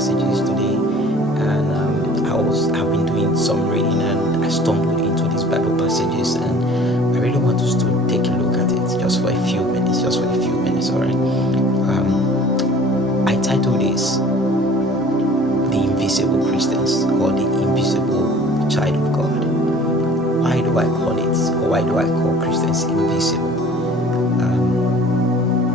passages today, and I've been doing some reading, and I stumbled into these Bible passages, and I really want us to take a look at it just for a few minutes. All right. I titled this "The Invisible Christians" or "The Invisible Child of God." Why do I call it, or why do I call Christians invisible?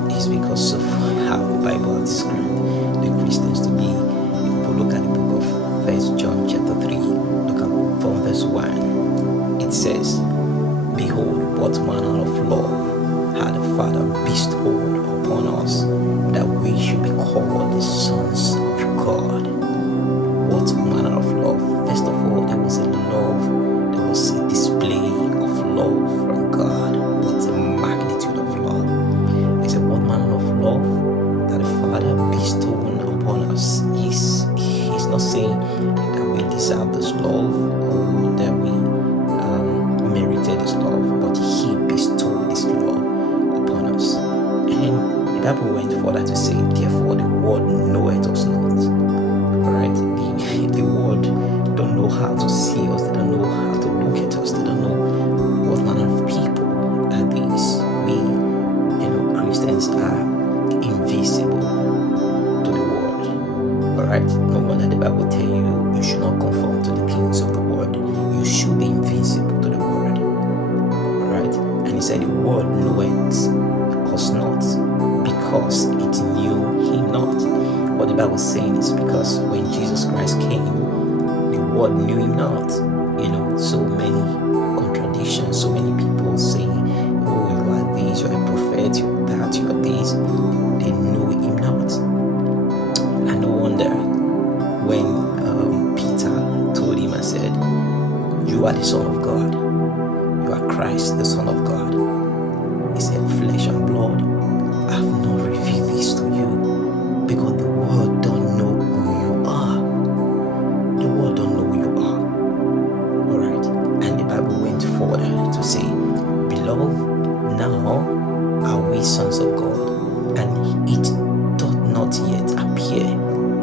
It's because of how the Bible described the Christians to be. If we look at the book of 1 John chapter 3, look at from verse 1, it says, "Behold, what manner of love had the Father bestowed upon us, that we should be called the sons of God." What manner of love? First of all, there was a display of love from God. What a magnitude of love. He said, what manner of love that the Father bestowed upon us. He's not saying that we deserve this love or that we merited this love, but He bestowed this love upon us. And the Bible went further to say, therefore the world knoweth us not. Alright, the world don't know how to see us, they don't know how to look at us, they don't know what manner of people are these. We, Christians are invisible to the world. Alright, no wonder the Bible tell you you should not conform to the things of the world. You should be invisible to the world. Alright, and he said the world knoweth us not because it knew Him not. What the Bible is saying is because when Jesus Christ came, the world knew Him not. So many contradictions, so many people saying, oh, you are this, you are a prophet, you are that, you are this. They knew Him not. And no wonder when Peter told him and said, you are the Son of God, you are Christ, the Son of God. He said, flesh and blood have not revealed this to you, because the world don't know who you are. The world don't know who you are. Alright. And the Bible went further to say, beloved, now are we sons of God, and it doth not yet appear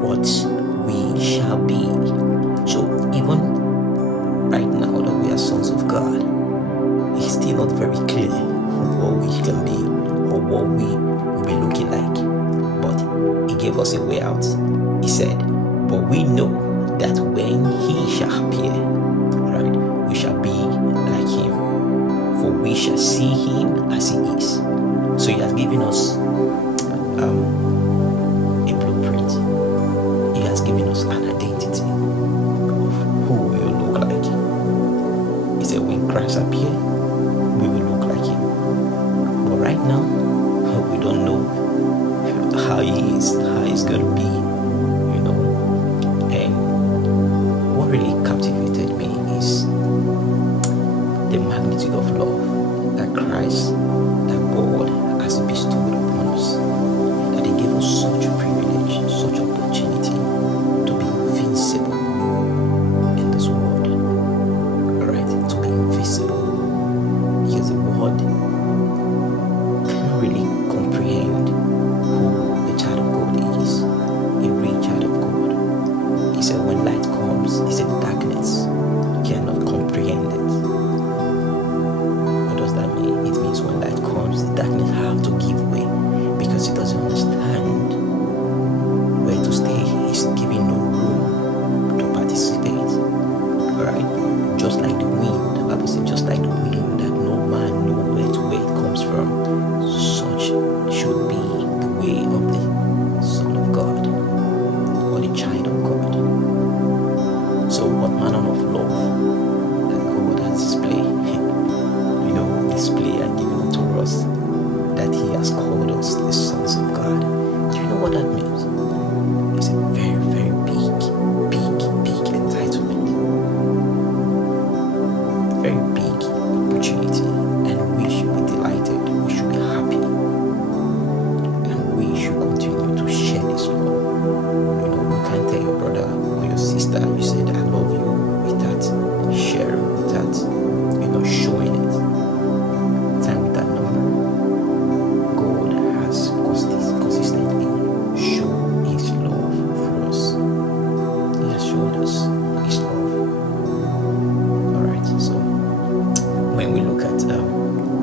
what we shall be. So even right now that we are sons of God, it's still not very clear what we can be or what we will be looking like. But He gave us a way out. He said, but we know that when He shall appear, right, we shall be like Him, for we shall see Him as He is. So He has given us a blueprint. He has given us an identity of who we will look like. He said when Christ appear, we will look like Him. But right now, we don't know how He is, how He's going to be, And what really captivated me is the magnitude of love that Christ, that God has bestowed upon us. That He gave us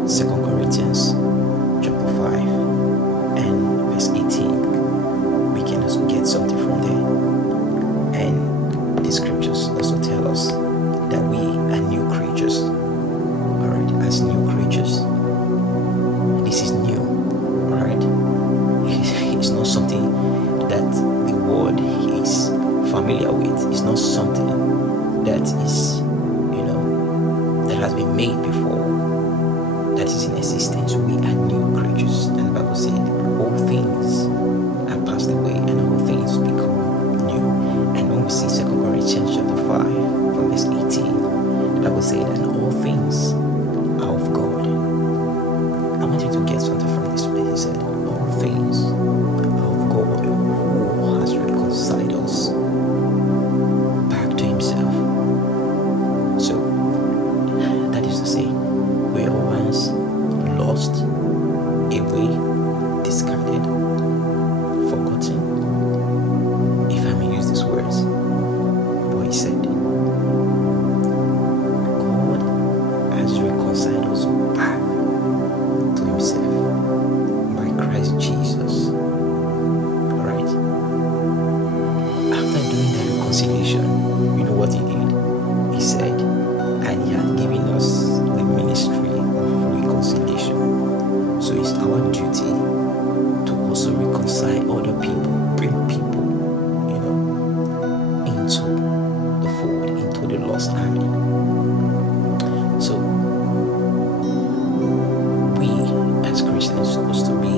2 Corinthians chapter 5 and verse 18. We can also get something from there. And the scriptures also tell us that we are new creatures. Alright, as new creatures, this is new. Alright, it's not something that the world is familiar with. It's not something that is, that has been made before, that is in existence. We are new creatures. And the Bible said, all things are passed away and all things become new. And when we see 2 Corinthians chapter 5 from verse 18, the Bible said, and all things are of God. I want you to get something from this place. He said, all things are of God, who has reconciled us back to himself. So that is to say, we are once lost, away, discarded, forgotten, if I may use these words. But he said, God has reconciled us back to himself by Christ Jesus. Alright? After doing that reconciliation, you know what he did? He said, and he had given us the ministry of reconciliation. So it's our duty to also reconcile other people, bring people, into the fold, into the lost army. So we as Christians are supposed to be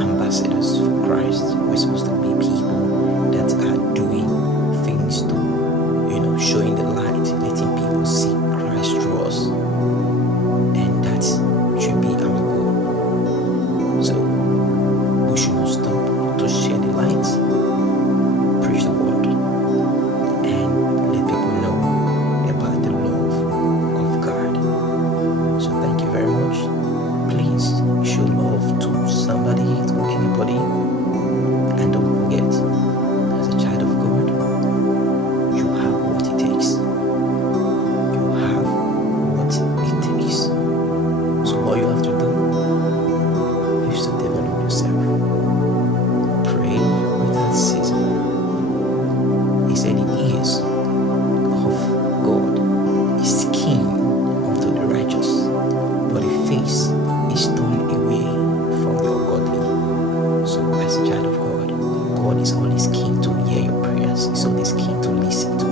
ambassadors for Christ. We're supposed to be people that are doing things to, showing the light, letting people see Christ through us. And that should be our goal. So we should not stop to share the light, preach the word, and let people know about the love of God. So thank you very much. Please show love to somebody, to anybody, and don't forget, as a child of God, you have what it takes. You have what it takes. So all you have to do is to develop yourself. Pray without ceasing. He said the ears of God is keen unto the righteous, but the face is turned away from the ungodly. So as a child of God, God is always keen to hear your prayers. He's always keen to listen to